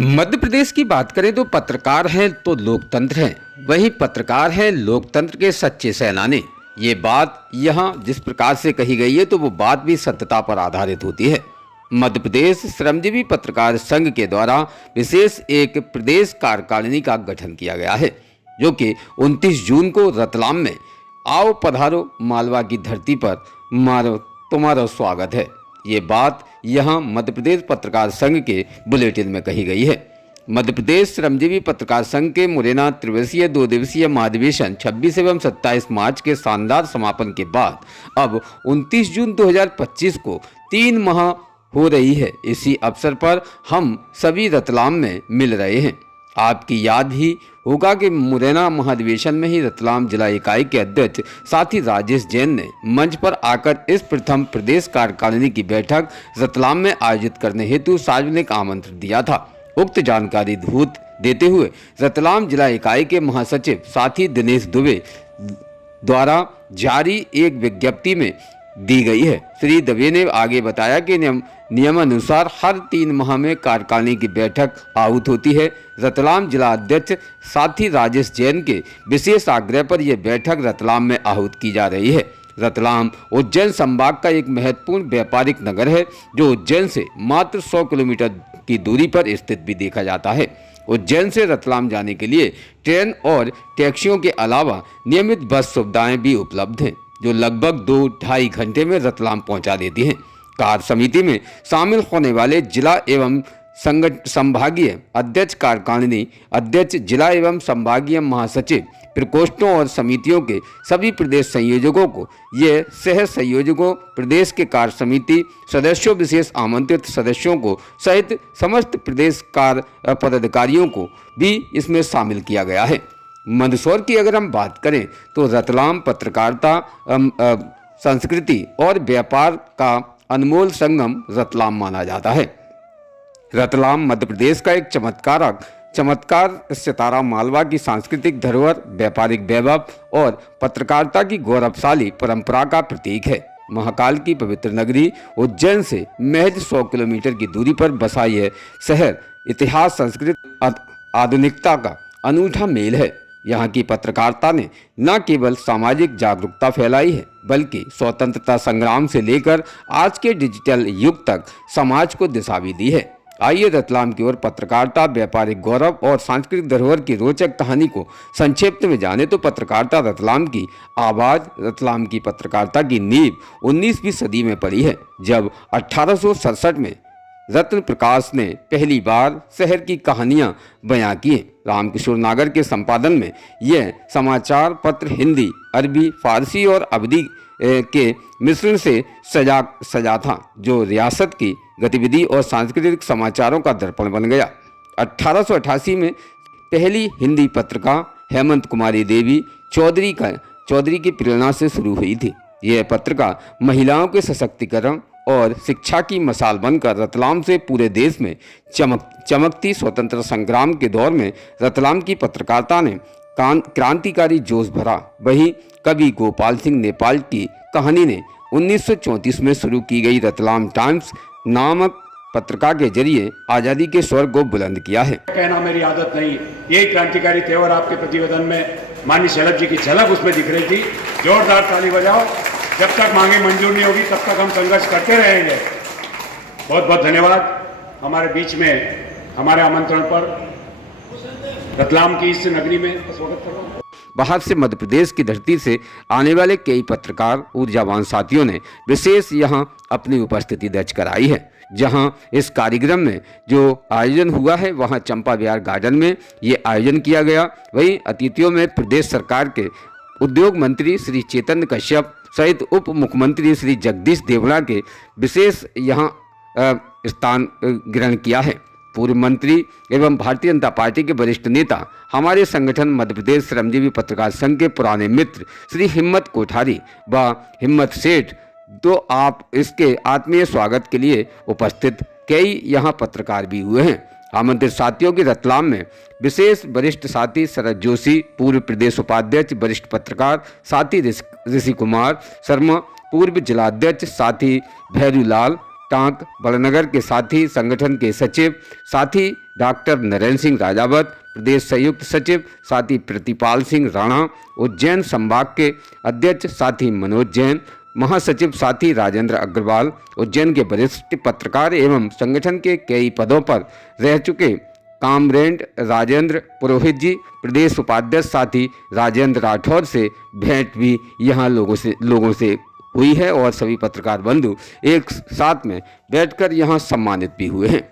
मध्य प्रदेश की बात करें तो पत्रकार हैं तो लोकतंत्र है, वही पत्रकार हैं लोकतंत्र के सच्चे सेनानी। ये बात यहाँ जिस प्रकार से कही गई है तो वो बात भी सत्यता पर आधारित होती है। मध्य प्रदेश श्रमजीवी पत्रकार संघ के द्वारा विशेष एक प्रदेश कार्यकारिणी का गठन किया गया है, जो कि 29 जून को रतलाम में आओ पधारो मालवा की धरती पर मारो तुम्हारा स्वागत है। ये बात यहाँ मध्य प्रदेश पत्रकार संघ के बुलेटिन में कही गई है। मध्य प्रदेश श्रमजीवी पत्रकार संघ के मुरैना त्रिवसीय 2 दिवसीय महाधिवेशन 26 एवं 27 मार्च के शानदार समापन के बाद अब 29 जून 2025 को 3 माह हो रही है। इसी अवसर पर हम सभी रतलाम में मिल रहे हैं। आपकी याद ही होगा कि मुरैना महाधिवेशन में ही रतलाम जिला इकाई के अध्यक्ष साथी राजेश जैन ने मंच पर आकर इस प्रथम प्रदेश कार्यकारिणी की बैठक रतलाम में आयोजित करने हेतु सार्वजनिक आमंत्रण दिया था। उक्त जानकारी देते हुए रतलाम जिला इकाई के महासचिव साथी दिनेश दुबे द्वारा जारी एक विज्ञप्ति में दी गई है। श्री दवे ने आगे बताया कि नियमानुसार हर 3 माह में कार्यकारिणी की बैठक आहूत होती है। रतलाम जिला अध्यक्ष साथी राजेश जैन के विशेष आग्रह पर यह बैठक रतलाम में आहूत की जा रही है। रतलाम उज्जैन संभाग का एक महत्वपूर्ण व्यापारिक नगर है, जो उज्जैन से मात्र 100 किलोमीटर की दूरी पर स्थित भी देखा जाता है। उज्जैन से रतलाम जाने के लिए ट्रेन और टैक्सियों के अलावा नियमित बस सुविधाएं भी उपलब्ध हैं, जो लगभग 2-2.5 घंटे में रतलाम पहुंचा देती हैं। कार्य समिति में शामिल होने वाले जिला एवं संभागीय अध्यक्ष, कार्यकारिणी अध्यक्ष, जिला एवं संभागीय महासचिव, प्रकोष्ठों और समितियों के सभी प्रदेश संयोजकों को, ये सह संयोजकों, प्रदेश के कार्य समिति सदस्यों, विशेष आमंत्रित सदस्यों को सहित समस्त प्रदेश कार्य पदाधिकारियों को भी इसमें शामिल किया गया है। मंदसौर की अगर हम बात करें तो रतलाम पत्रकारिता, संस्कृति और व्यापार का अनमोल संगम रतलाम माना जाता है। रतलाम मध्य प्रदेश का एक चमत्कार सितारा मालवा की सांस्कृतिक धरोहर, व्यापारिक वैभव और पत्रकारिता की गौरवशाली परंपरा का प्रतीक है। महाकाल की पवित्र नगरी उज्जैन से महज 100 किलोमीटर की दूरी पर बसा यह शहर इतिहास, संस्कृति, आधुनिकता का अनूठा मेल है। यहाँ की पत्रकारिता ने न केवल सामाजिक जागरूकता फैलाई है, बल्कि स्वतंत्रता संग्राम से लेकर आज के डिजिटल युग तक समाज को दिशा भी दी है। आइए रतलाम की ओर पत्रकारिता, व्यापारिक गौरव और सांस्कृतिक धरोहर की रोचक कहानी को संक्षिप्त में जाने तो पत्रकारिता रतलाम की आवाज़। रतलाम की पत्रकारिता की नींव 19वीं सदी में पड़ी है, जब 1867 में रत्न प्रकाश ने पहली बार शहर की कहानियां बयां की। रामकिशोर नागर के संपादन में यह समाचार पत्र हिंदी, अरबी, फारसी और अवधी के मिश्रण से सजा था, जो रियासत की गतिविधि और सांस्कृतिक समाचारों का दर्पण बन गया। 1888 में पहली हिंदी पत्रिका हेमंत कुमारी देवी चौधरी की प्रेरणा से शुरू हुई थी। यह पत्रिका महिलाओं के सशक्तिकरण और शिक्षा की मसाल बनकर रतलाम से पूरे देश में चमकती। स्वतंत्रता संग्राम के दौर में रतलाम की पत्रकारिता ने क्रांतिकारी जोश भरा। वहीं कवि गोपाल सिंह नेपाल की कहानी ने 1934 में शुरू की गई रतलाम टाइम्स नामक पत्रिका के जरिए आज़ादी के स्वर को बुलंद किया है। कहना मेरी आदत नहीं, यही क्रांतिकारी तेवर आपके प्रतिवेदन में माननीय शलभ जी की झलक उसमें दिख रही थी। जोरदार ताली बजाओ। जब तक मांगे मंजूर नहीं होगी तब तक हम संघर्ष करते रहेंगे। बहुत बहुत धन्यवाद हमारे बीच में हमारे आमंत्रण पर रतलाम की इस नगरी में स्वागत कर रहा हूँ। बाहर से मध्य प्रदेश की धरती से आने वाले कई पत्रकार ऊर्जावान साथियों ने विशेष यहाँ अपनी उपस्थिति दर्ज कराई है। जहाँ इस कार्यक्रम में जो आयोजन हुआ है वहाँ चंपा विहार गार्डन में ये आयोजन किया गया। वहीं अतिथियों में प्रदेश सरकार के उद्योग मंत्री श्री चेतन कश्यप सहित उप मुख्यमंत्री श्री जगदीश देवड़ा के विशेष यहाँ स्थान ग्रहण किया है। पूर्व मंत्री एवं भारतीय जनता पार्टी के वरिष्ठ नेता, हमारे संगठन मध्य प्रदेश श्रमजीवी पत्रकार संघ के पुराने मित्र श्री हिम्मत कोठारी व हिम्मत सेठ, तो आप इसके आत्मीय स्वागत के लिए उपस्थित कई यहाँ पत्रकार भी हुए हैं। आमंत्रित साथियों की रतलाम में विशेष वरिष्ठ साथी शरद जोशी, पूर्व प्रदेश उपाध्यक्ष वरिष्ठ पत्रकार साथी ऋषि कुमार शर्मा, पूर्व जिलाध्यक्ष साथी भैरूलाल, टांक बड़नगर के साथी संगठन के सचिव साथी डॉक्टर नरेंद्र सिंह राजावत, प्रदेश संयुक्त सचिव साथी प्रतिपाल सिंह राणा, उज्जैन संभाग के अध्यक्ष साथी मनोज जैन, महासचिव साथी राजेंद्र अग्रवाल, उज्जैन के वरिष्ठ पत्रकार एवं संगठन के कई पदों पर रह चुके कामरेड राजेंद्र पुरोहित जी, प्रदेश उपाध्यक्ष साथी राजेंद्र राठौर से भेंट भी यहाँ लोगों से हुई है और सभी पत्रकार बंधु एक साथ में बैठकर यहाँ सम्मानित भी हुए हैं।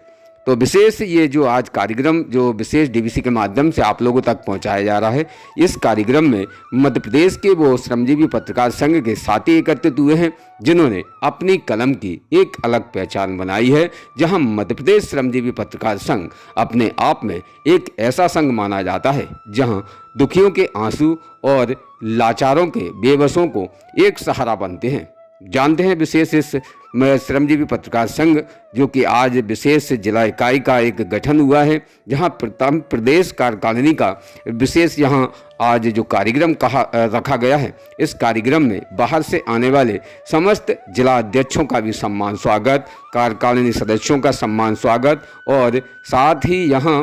तो विशेष ये जो आज कार्यक्रम जो विशेष डीवीसी के माध्यम से आप लोगों तक पहुंचाया जा रहा है, इस कार्यक्रम में मध्य प्रदेश के वो श्रमजीवी पत्रकार संघ के साथी एकत्रित हुए हैं जिन्होंने अपनी कलम की एक अलग पहचान बनाई है, जहां मध्य प्रदेश श्रमजीवी पत्रकार संघ अपने आप में एक ऐसा संघ माना जाता है जहां दुखियों के आंसू और लाचारों के बेबसों को एक सहारा बनते हैं। जानते हैं विशेष इस श्रमजीवी पत्रकार संघ जो कि आज विशेष जिला इकाई का एक गठन हुआ है, जहां प्रदेश कार्यकारिणी का विशेष यहां आज जो कार्यक्रम रखा गया है, इस कार्यक्रम में बाहर से आने वाले समस्त जिला अध्यक्षों का भी सम्मान स्वागत, कार्यकारिणी सदस्यों का सम्मान स्वागत और साथ ही यहां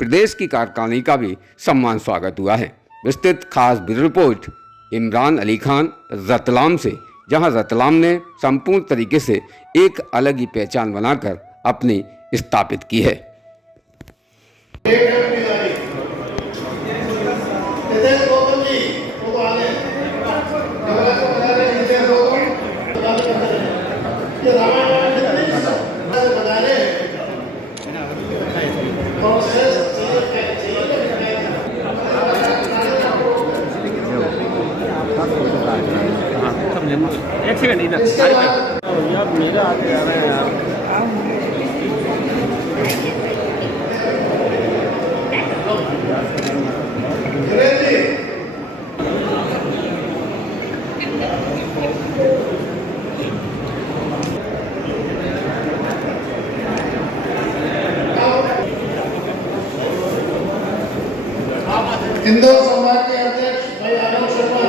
प्रदेश की कार्यकारिणी का भी सम्मान स्वागत हुआ है। विस्तृत खास ब्यूरो रिपोर्ट इमरान अली खान रतलाम से, जहां रतलाम ने संपूर्ण तरीके से एक अलग ही पहचान बनाकर अपनी स्थापित की है। एक सेकंड इधर यार मेरा आते जा रहे हैं यार। इंदौर संभाग के अध्यक्ष भाई आलोक शर्मा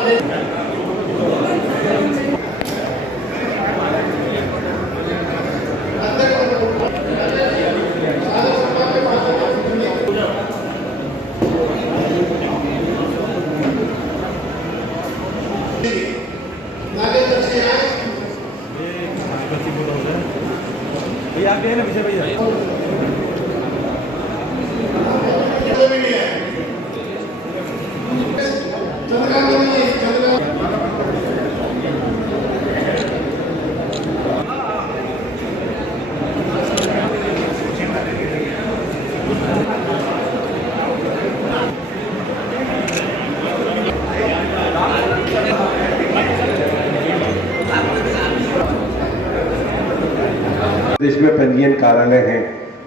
देश में पंजीयन कार्यालय हैं,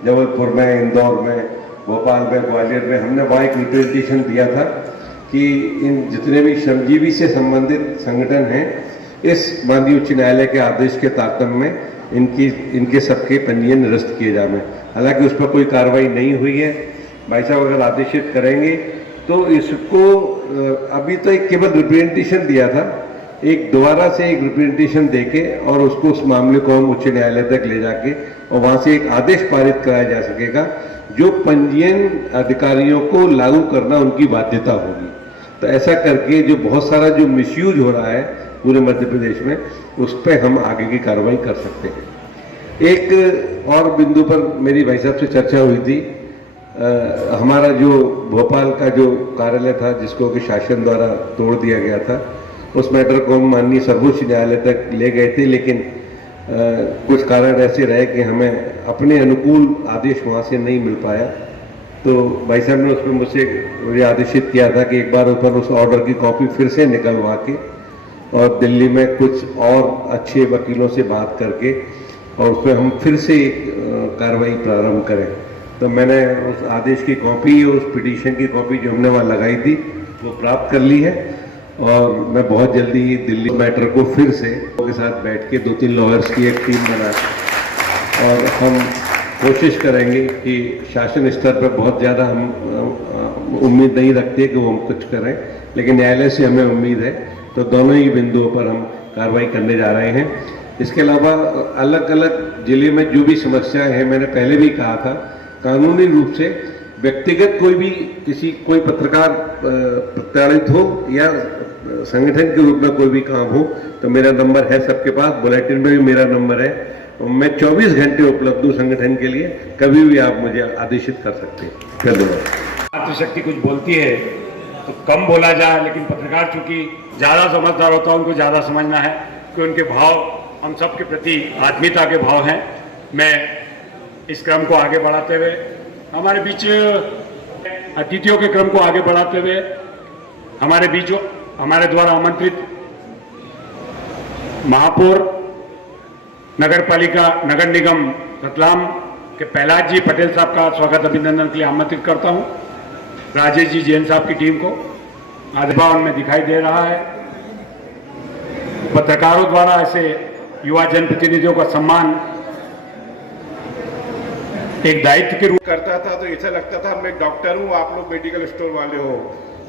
जबलपुर में, इंदौर में, भोपाल में, ग्वालियर में। हमने वहाँ एक रिप्रेजेंटेशन दिया था कि इन जितने भी श्रमजीवी से संबंधित संगठन हैं, इस माननीय उच्च न्यायालय के आदेश के तारतम्य में इनके सबके पंजीयन निरस्त किए जाए। हालांकि उस पर कोई कार्रवाई नहीं हुई है। भाई साहब अगर आदेशित करेंगे तो इसको अभी तो एक केवल रिप्रेजेंटेशन दिया था, एक दोबारा से एक रिप्रेजेंटेशन देके और उसको उस मामले को हम उच्च न्यायालय तक ले जाके और वहाँ से एक आदेश पारित कराया जा सकेगा जो पंजीयन अधिकारियों को लागू करना उनकी बाध्यता होगी। तो ऐसा करके जो बहुत सारा जो मिसयूज हो रहा है पूरे मध्य प्रदेश में, उस पर हम आगे की कार्रवाई कर सकते हैं। एक और बिंदु पर मेरी भाई साहब से चर्चा हुई थी। हमारा जो भोपाल का जो कार्यालय था जिसको कि शासन द्वारा तोड़ दिया गया था, उस मैटर को हम माननीय सर्वोच्च न्यायालय तक ले गए थे, लेकिन कुछ कारण ऐसे रहे कि हमें अपने अनुकूल आदेश वहाँ से नहीं मिल पाया। तो भाई साहब ने उसमें मुझे आदेशित किया था कि एक बार ऊपर उस ऑर्डर की कॉपी फिर से निकलवा के और दिल्ली में कुछ और अच्छे वकीलों से बात करके और उस पर हम फिर से एक कार्रवाई प्रारंभ करें। तो मैंने उस आदेश की कॉपी, उस पिटीशन की कॉपी जो हमने वहाँ लगाई थी वो प्राप्त कर ली है और मैं बहुत जल्दी ही दिल्ली मैटर को फिर से के साथ बैठ के 2-3 लॉयर्स की एक टीम बना और हम कोशिश करेंगे कि शासन स्तर पर बहुत ज़्यादा हम उम्मीद नहीं रखते कि वो हम कुछ करें, लेकिन न्यायालय से हमें उम्मीद है। तो दोनों ही बिंदुओं पर हम कार्रवाई करने जा रहे हैं। इसके अलावा अलग अलग जिले में जो भी समस्याएं हैं, मैंने पहले भी कहा था, कानूनी रूप से व्यक्तिगत कोई पत्रकार प्रताड़ित हो या संगठन के रूप में कोई भी काम हो तो मेरा नंबर है सबके पास, बुलेटिन में भी मेरा नंबर है और मैं 24 घंटे उपलब्ध हूँ संगठन के लिए, कभी भी आप मुझे आदेशित कर सकते हैं। धन्यवाद। मातृशक्ति कुछ बोलती है तो कम बोला जाए, लेकिन पत्रकार चूंकि ज़्यादा समझदार होता है, उनको ज़्यादा समझना है कि उनके भाव हम सबके प्रति आत्मीयता के भाव हैं। मैं इस क्रम को आगे बढ़ाते हुए हमारे बीच अतिथियों के क्रम को आगे बढ़ाते हुए हमारे बीच हमारे द्वारा आमंत्रित महापौर नगर निगम रतलाम के प्रहलाद जी पटेल साहब का स्वागत अभिनंदन के लिए आमंत्रित करता हूं। राजेश जी जैन साहब की टीम को आदिभाव में दिखाई दे रहा है। पत्रकारों द्वारा ऐसे युवा जनप्रतिनिधियों का सम्मान एक दायित्व के रूप करता था तो ऐसा लगता था मैं डॉक्टर हूँ, आप लोग मेडिकल स्टोर वाले हो।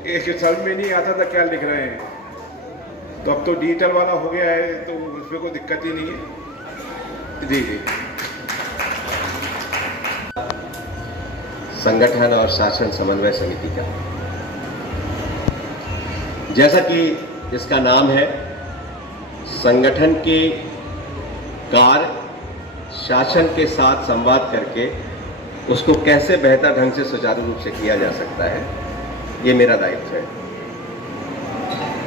एक समझ में नहीं आता था क्या लिख रहे हैं, तो अब तो डिजिटल वाला हो गया है तो उसमें कोई दिक्कत ही नहीं है। जी जी। संगठन और शासन समन्वय समिति का, जैसा कि इसका नाम है, संगठन के कार्य शासन के साथ संवाद करके उसको कैसे बेहतर ढंग से सुचारू रूप से किया जा सकता है, ये मेरा दायित्व है।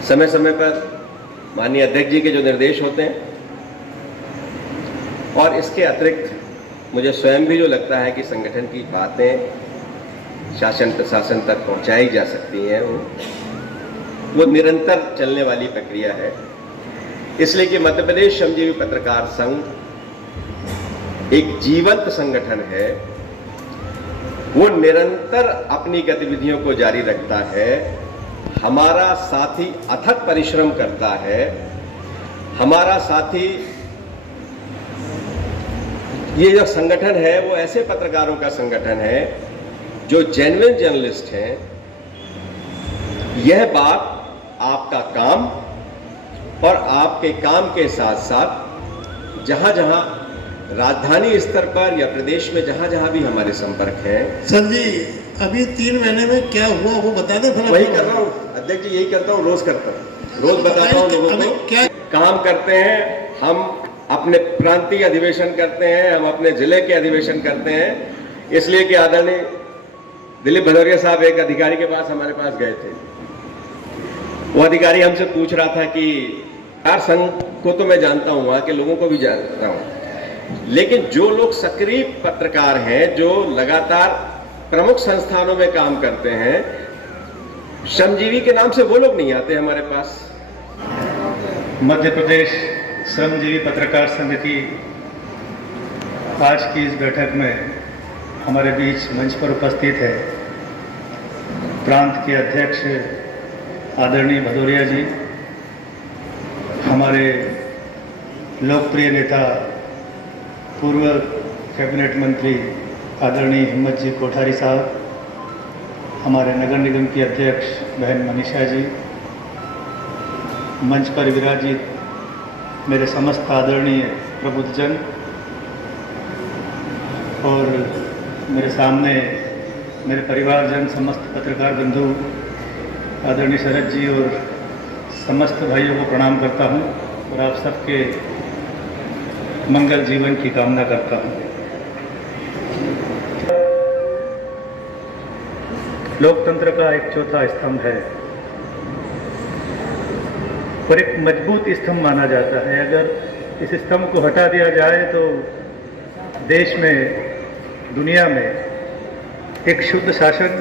समय समय पर माननीय अध्यक्ष जी के जो निर्देश होते हैं और इसके अतिरिक्त मुझे स्वयं भी जो लगता है कि संगठन की बातें शासन प्रशासन तक पहुंचाई जा सकती हैं, वो निरंतर चलने वाली प्रक्रिया है। इसलिए कि मध्य प्रदेश श्रमजीवी पत्रकार संघ एक जीवंत संगठन है, वो निरंतर अपनी गतिविधियों को जारी रखता है। हमारा साथी अथक परिश्रम करता है, हमारा साथी ये जो संगठन है वो ऐसे पत्रकारों का संगठन है जो जेन्युइन जर्नलिस्ट हैं। यह बात आपका काम और आपके काम के साथ साथ जहां जहां राजधानी स्तर पर या प्रदेश में जहां जहां भी हमारे संपर्क हैं। सर जी अभी 3 महीने में क्या हुआ वो बता दें। वही कर रहा हूँ अध्यक्ष जी, यही करता हूँ, रोज करता हूँ, रोज बताता हूँ लोगों को क्या काम करते हैं। हम अपने प्रांतीय अधिवेशन करते हैं, हम अपने जिले के अधिवेशन करते हैं, इसलिए कि आदरणीय दिलीप भदौरिया साहब एक अधिकारी के पास हमारे पास गए थे। वो अधिकारी हमसे पूछ रहा था कि यार संघ को तो मैं जानता हूँ, वहां के लोगों को भी जानता हूँ, लेकिन जो लोग सक्रिय पत्रकार हैं, जो लगातार प्रमुख संस्थानों में काम करते हैं, श्रमजीवी के नाम से वो लोग नहीं आते हमारे पास। मध्य प्रदेश श्रमजीवी पत्रकार समिति आज की इस बैठक में हमारे बीच मंच पर उपस्थित है। प्रांत के अध्यक्ष आदरणीय भदौरिया जी, हमारे लोकप्रिय नेता पूर्व कैबिनेट मंत्री आदरणीय हिम्मत जी कोठारी साहब, हमारे नगर निगम की अध्यक्ष बहन मनीषा जी, मंच पर विराजित मेरे समस्त आदरणीय प्रबुद्धजन और मेरे सामने मेरे परिवारजन, समस्त पत्रकार बंधु, आदरणीय शरद जी और समस्त भाइयों को प्रणाम करता हूं और आप सबके मंगल जीवन की कामना करता हूं। लोकतंत्र का एक चौथा स्तंभ है और एक मजबूत स्तंभ माना जाता है। अगर इस स्तंभ को हटा दिया जाए तो देश में, दुनिया में एक शुद्ध शासन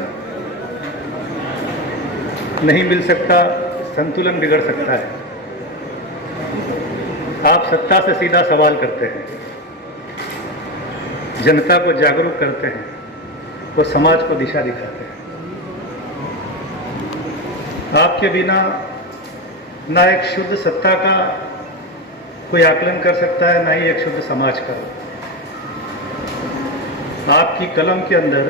नहीं मिल सकता, संतुलन बिगड़ सकता है। आप सत्ता से सीधा सवाल करते हैं, जनता को जागरूक करते हैं, वो समाज को दिशा दिखाते हैं। आपके बिना ना एक शुद्ध सत्ता का कोई आकलन कर सकता है, ना ही एक शुद्ध समाज का। आपकी कलम के अंदर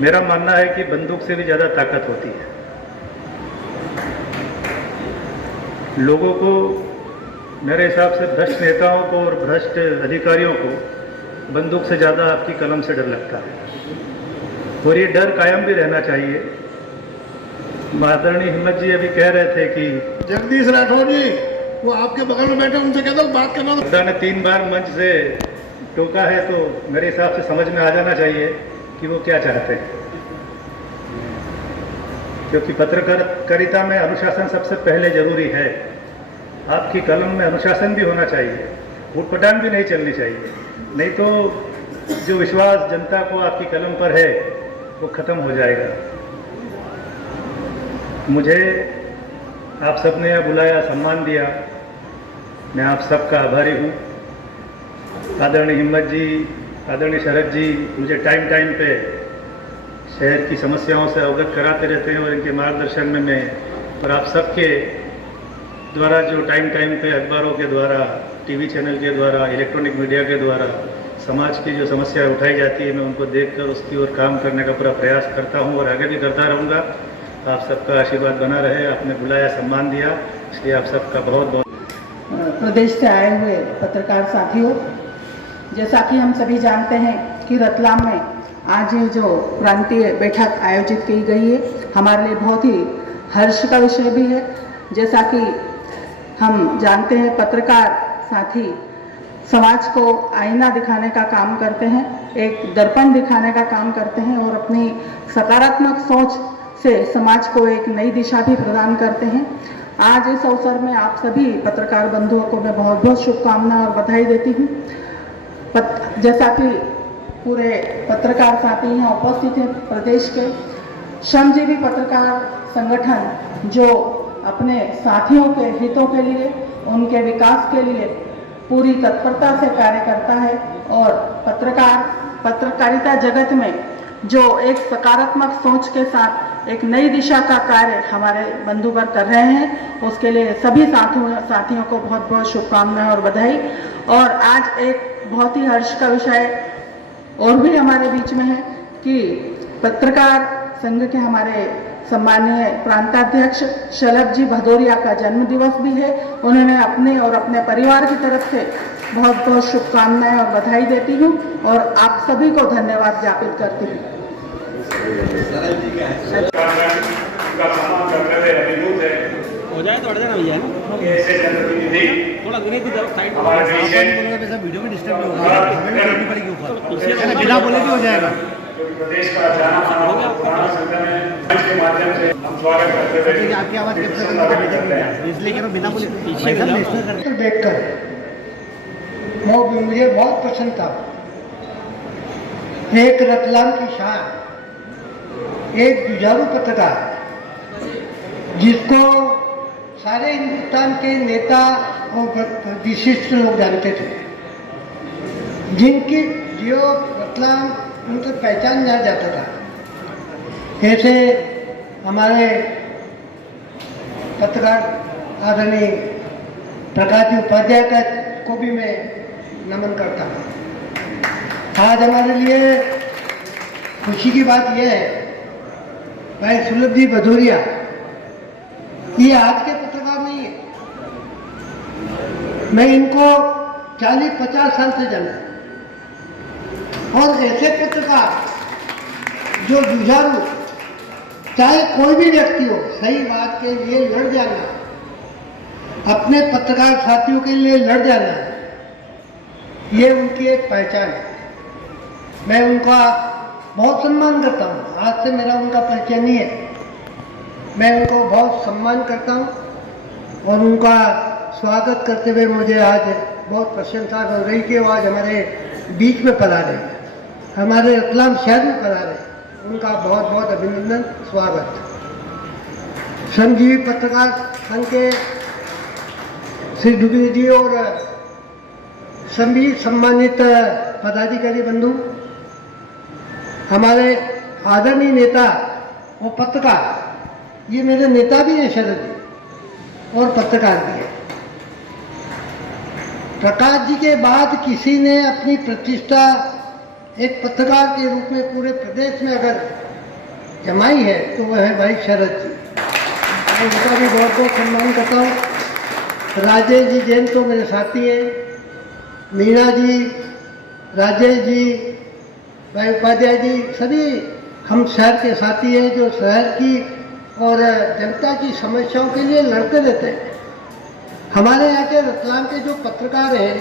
मेरा मानना है कि बंदूक से भी ज़्यादा ताकत होती है। लोगों को मेरे हिसाब से भ्रष्ट नेताओं को और भ्रष्ट अधिकारियों को बंदूक से ज़्यादा आपकी कलम से डर लगता है, और ये डर कायम भी रहना चाहिए। आदरणीय हिम्मत जी अभी कह रहे थे कि जगदीश राठौर जी, वो आपके बगल में बैठे, उनसे कहता हूँ बात करना। खुदा ने 3 बार मंच से टोका है, तो मेरे हिसाब से समझ में आ जाना चाहिए कि वो क्या चाहते हैं, क्योंकि पत्रकारिता में अनुशासन सबसे पहले जरूरी है। आपकी कलम में अनुशासन भी होना चाहिए, उटपटांग भी नहीं चलनी चाहिए, नहीं तो जो विश्वास जनता को आपकी कलम पर है वो खत्म हो जाएगा। मुझे आप सबने यह बुलाया, सम्मान दिया, मैं आप सबका आभारी हूँ। आदरणीय हिम्मत जी, आदरणीय शरद जी मुझे टाइम पे शहर की समस्याओं से अवगत कराते रहते हैं, और इनके मार्गदर्शन में मैं और आप सबके द्वारा जो टाइम पे अखबारों के द्वारा, टीवी चैनल के द्वारा, इलेक्ट्रॉनिक मीडिया के द्वारा समाज की जो समस्याएं उठाई जाती है, मैं उनको देखकर उसकी ओर काम करने का पूरा प्रयास करता हूं और आगे भी करता रहूँगा। आप सबका आशीर्वाद बना रहे। आपने बुलाया, सम्मान दिया, इसलिए आप सबका बहुत बहुत। प्रदेश से आए हुए पत्रकार साथियों, जैसा कि हम सभी जानते हैं कि रतलाम में आज ये जो प्रांतीय बैठक आयोजित की गई है, हमारे लिए बहुत ही हर्ष का विषय भी है। जैसा कि हम जानते हैं, पत्रकार साथी समाज को आईना दिखाने का काम करते हैं, एक दर्पण दिखाने का काम करते हैं, और अपनी सकारात्मक सोच से समाज को एक नई दिशा भी प्रदान करते हैं। आज इस अवसर में आप सभी पत्रकार बंधुओं को मैं बहुत बहुत शुभकामनाएं और बधाई देती हूँ। जैसा कि पूरे पत्रकार साथी यहाँ उपस्थित हैं, प्रदेश के श्रमजीवी पत्रकार संगठन जो अपने साथियों के हितों के लिए, उनके विकास के लिए पूरी तत्परता से कार्य करता है, और पत्रकारिता जगत में जो एक सकारात्मक सोच के साथ एक नई दिशा का कार्य हमारे बंधुवर कर रहे हैं, उसके लिए सभी साथियों को बहुत बहुत शुभकामनाएं और बधाई। और आज एक बहुत ही हर्ष का विषय और भी हमारे बीच में है कि पत्रकार संघ के हमारे सम्मानीय प्रांताध्यक्ष शलभ जी भदौरिया का जन्म दिवस भी है। उन्होंने अपने और अपने परिवार की तरफ से बहुत बहुत शुभकामनाएं और बधाई देती हूँ, और आप सभी को धन्यवाद ज्ञापित करती हूँ। हो जाए तो अड़ जाना भैया ना, थोड़ा धीरे धीरे साइड वीडियो में डिस्टर्ब नहीं होगा, बिना बोले भी हो जाएगा। प्रदेश का जाना माना संगठन है, के माध्यम से हम स्वागत करते हैं। आपकी आवाज इसलिए करो बिना बोले पीछे देखकर मुझे बहुत पसंद था। एक रतलाम की शान, एक जुझारू पत्रकार जिसको सारे हिंदुस्तान के नेता और विशिष्ट लोग जानते थे, जिनकी जो रतलाम उनको पहचान जा जाता था। ऐसे हमारे पत्रकार आदरणीय प्रकाश जी उपाध्याय को भी मैं नमन करता हूँ। आज हमारे लिए खुशी की बात यह है, भाई सुलभ जी भदौरिया ये आज के पत्रकार नहीं है, मैं इनको 40-50 साल से जानता हूँ। और ऐसे पत्रकार जो जुझारू, चाहे कोई भी व्यक्ति हो, सही बात के लिए लड़ जाना, अपने पत्रकार साथियों के लिए लड़ जाना, ये उनकी एक पहचान है। मैं उनका बहुत सम्मान करता हूँ। आज से मेरा उनका परिचय नहीं है, मैं उनको बहुत सम्मान करता हूँ और उनका स्वागत करते हुए मुझे आज बहुत प्रसन्नता हो रही कि वो आज हमारे बीच में पधारे, हमारे रतलाम शहर में पधारे। उनका बहुत बहुत अभिनंदन, स्वागत। श्रमजीवी पत्रकार संघ के श्री दुबे जी और सभी सम्मानित पदाधिकारी बंधु, हमारे आदरणीय नेता और पत्रकार, ये मेरे नेता भी हैं शरद जी और पत्रकार भी हैं। प्रकाश जी के बाद किसी ने अपनी प्रतिष्ठा एक पत्रकार के रूप में पूरे प्रदेश में अगर जमाई है तो वह है भाई शरद जी। मैं उनका भी बहुत बहुत सम्मान करता हूँ। राजेश जी जैन तो मेरे साथी हैं, मीना जी, राजेश जी, भाई उपाध्याय जी, सभी हम शहर के साथी हैं जो शहर की और जनता की समस्याओं के लिए लड़ते रहते हैं। हमारे यहाँ के रतलाम के जो पत्रकार हैं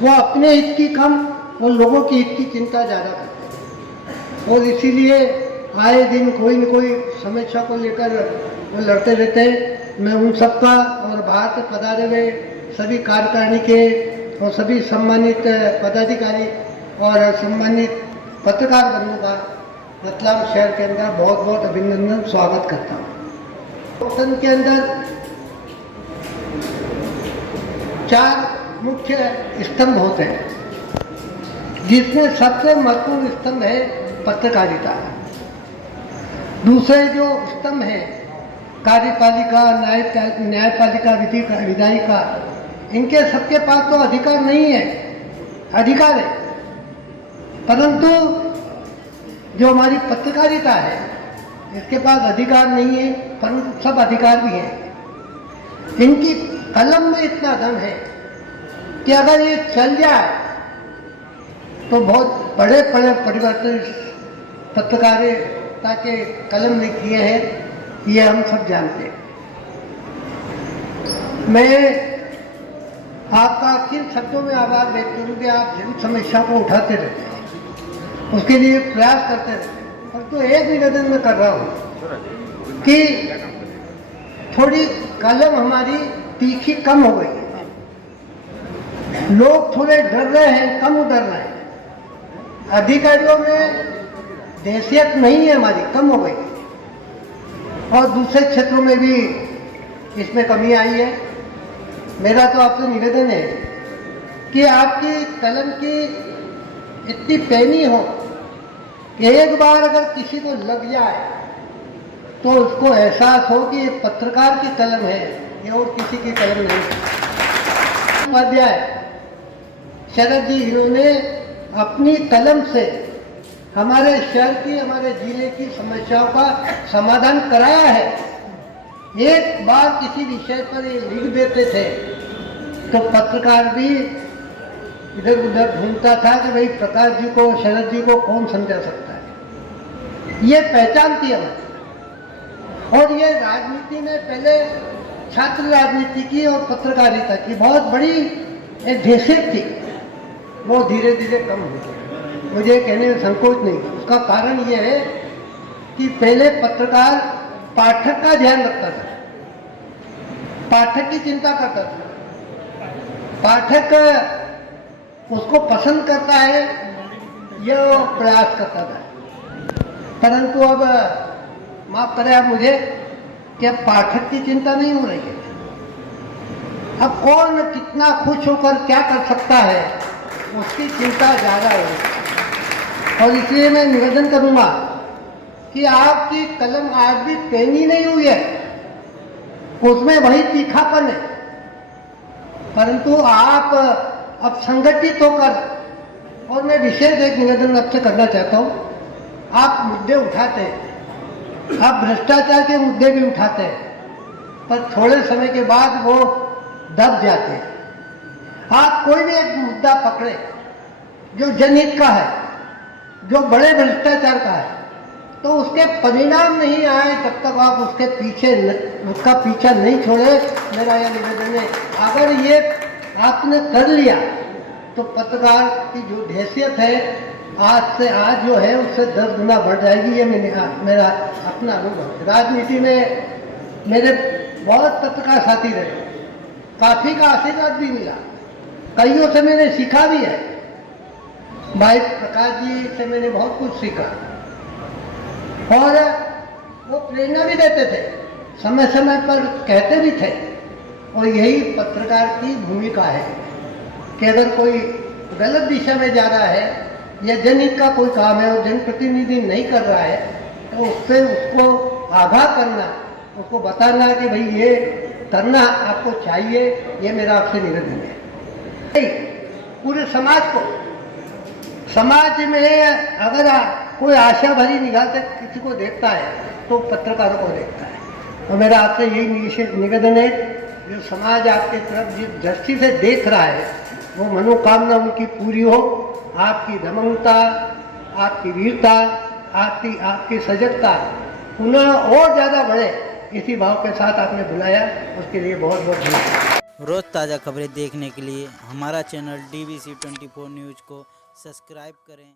वो अपने हित की कम और लोगों की हित की चिंता ज़्यादा करते हैं और इसीलिए आए दिन कोई न कोई समस्या को लेकर वो लड़ते रहते हैं। मैं उन सबका और बाहर से पधारे हुए सभी कार्यकारिणी के और सभी सम्मानित पदाधिकारी और सम्मानित पत्रकार बंधुओं का रतलाम शहर के अंदर बहुत बहुत अभिनंदन स्वागत करता हूँ। लोकतंत्र के अंदर 4 मुख्य स्तंभ होते हैं, जिसमें सबसे महत्वपूर्ण स्तंभ है पत्रकारिता। दूसरे जो स्तंभ है कार्यपालिका, न्यायपालिका, विधायिका, इनके सबके पास तो अधिकार नहीं है, अधिकार है, परंतु जो हमारी पत्रकारिता है इसके पास अधिकार नहीं है, परंतु सब अधिकार भी हैं। इनकी कलम में इतना दम है कि अगर ये चल जाए तो बहुत बड़े बड़े परिवर्तन पत्रकारिता के कलम ने किए हैं, ये हम सब जानते हैं। मैं आपका किन शब्दों में आभार व्यक्त करूँ कि आप जन समस्या को उठाते रहते हैं, उसके लिए प्रयास करते रहते हैं। पर तो एक निवेदन मैं कर रहा हूँ कि थोड़ी कलम हमारी तीखी कम हो गई है, लोग थोड़े डर रहे हैं, कम डर रहे हैं, अधिकारियों में हैसियत नहीं है हमारी, कम हो गई है और दूसरे क्षेत्रों में भी इसमें कमी आई है। मेरा तो आपसे निवेदन है कि आपकी कलम की इतनी पैनी हो कि एक बार अगर किसी को लग जाए तो उसको एहसास हो कि ये पत्रकार की कलम है, ये और किसी की कलम नहीं है। उपाध्याय शरद जी, इन्होंने अपनी कलम से हमारे शहर की, हमारे जिले की समस्याओं का समाधान कराया है। एक बार किसी विषय पर ये लिख देते थे तो पत्रकार भी इधर उधर ढूंढता था कि भाई प्रकाश जी को, शरद जी को कौन समझा सकता है। ये पहचान थी हमारी। और ये राजनीति में पहले छात्र राजनीति की और पत्रकारिता की बहुत बड़ी एक हैसियत थी, वो धीरे धीरे कम हुई। मुझे कहने में संकोच नहीं। उसका कारण ये है कि पहले पत्रकार पाठक का ध्यान रखता था, पाठक की चिंता करता था, पाठक उसको पसंद करता है यह प्रयास करता था। परंतु अब माफ करें आप मुझे कि अब पाठक की चिंता नहीं हो रही है। अब कौन कितना खुश होकर क्या कर सकता है उसकी चिंता ज़्यादा है। और इसलिए मैं निवेदन करूंगा कि आपकी कलम आज भी पैनी नहीं हुई है, उसमें वही तीखापन है, परंतु आप अब संगठित होकर, और मैं विशेष एक निवेदन आपसे करना चाहता हूँ, आप मुद्दे उठाते हैं, आप भ्रष्टाचार के मुद्दे भी उठाते हैं, पर थोड़े समय के बाद वो दब जाते हैं। आप कोई भी एक मुद्दा पकड़े जो जनहित का है, जो बड़े भ्रष्टाचार का है, तो उसके परिणाम नहीं आए तब तक आप उसके पीछे उसका पीछा नहीं छोड़े। मेरा यह निवेदन है, अगर ये आपने कर लिया तो पत्रकार की जो हैसियत है आज से आज जो है उससे 10 गुना बढ़ जाएगी। ये मेरा अपना अनुभव है। राजनीति में मेरे बहुत पत्रकार साथी रहे, काफ़ी का आशीर्वाद भी मिला, कईयों से मैंने सीखा भी है। भाई प्रकाश जी से मैंने बहुत कुछ सीखा और वो प्रेरणा भी देते थे, समय समय पर कहते भी थे। और यही पत्रकार की भूमिका है कि अगर कोई गलत दिशा में जा रहा है या जनहित का कोई काम है और जनप्रतिनिधि नहीं कर रहा है तो उससे उसको आगाह करना, उसको बताना कि भाई ये करना आपको चाहिए। ये मेरा आपसे निवेदन है। पूरे समाज को, समाज में अगर कोई आशा भरी निगाह से किसी को देखता है तो पत्रकारों को देखता है। और मेरा आपसे यही निवेदन है, जो समाज आपके तरफ जिस दृष्टि से देख रहा है वो मनोकामना उनकी पूरी हो। आपकी दमनता, आपकी वीरता, आपकी सजगता पुनः और ज़्यादा बढ़े, इसी भाव के साथ आपने बुलाया, उसके लिए बहुत बहुत धन्यवाद। रोज़ ताज़ा खबरें देखने के लिए हमारा चैनल DBC 24 न्यूज़ को सब्सक्राइब करें।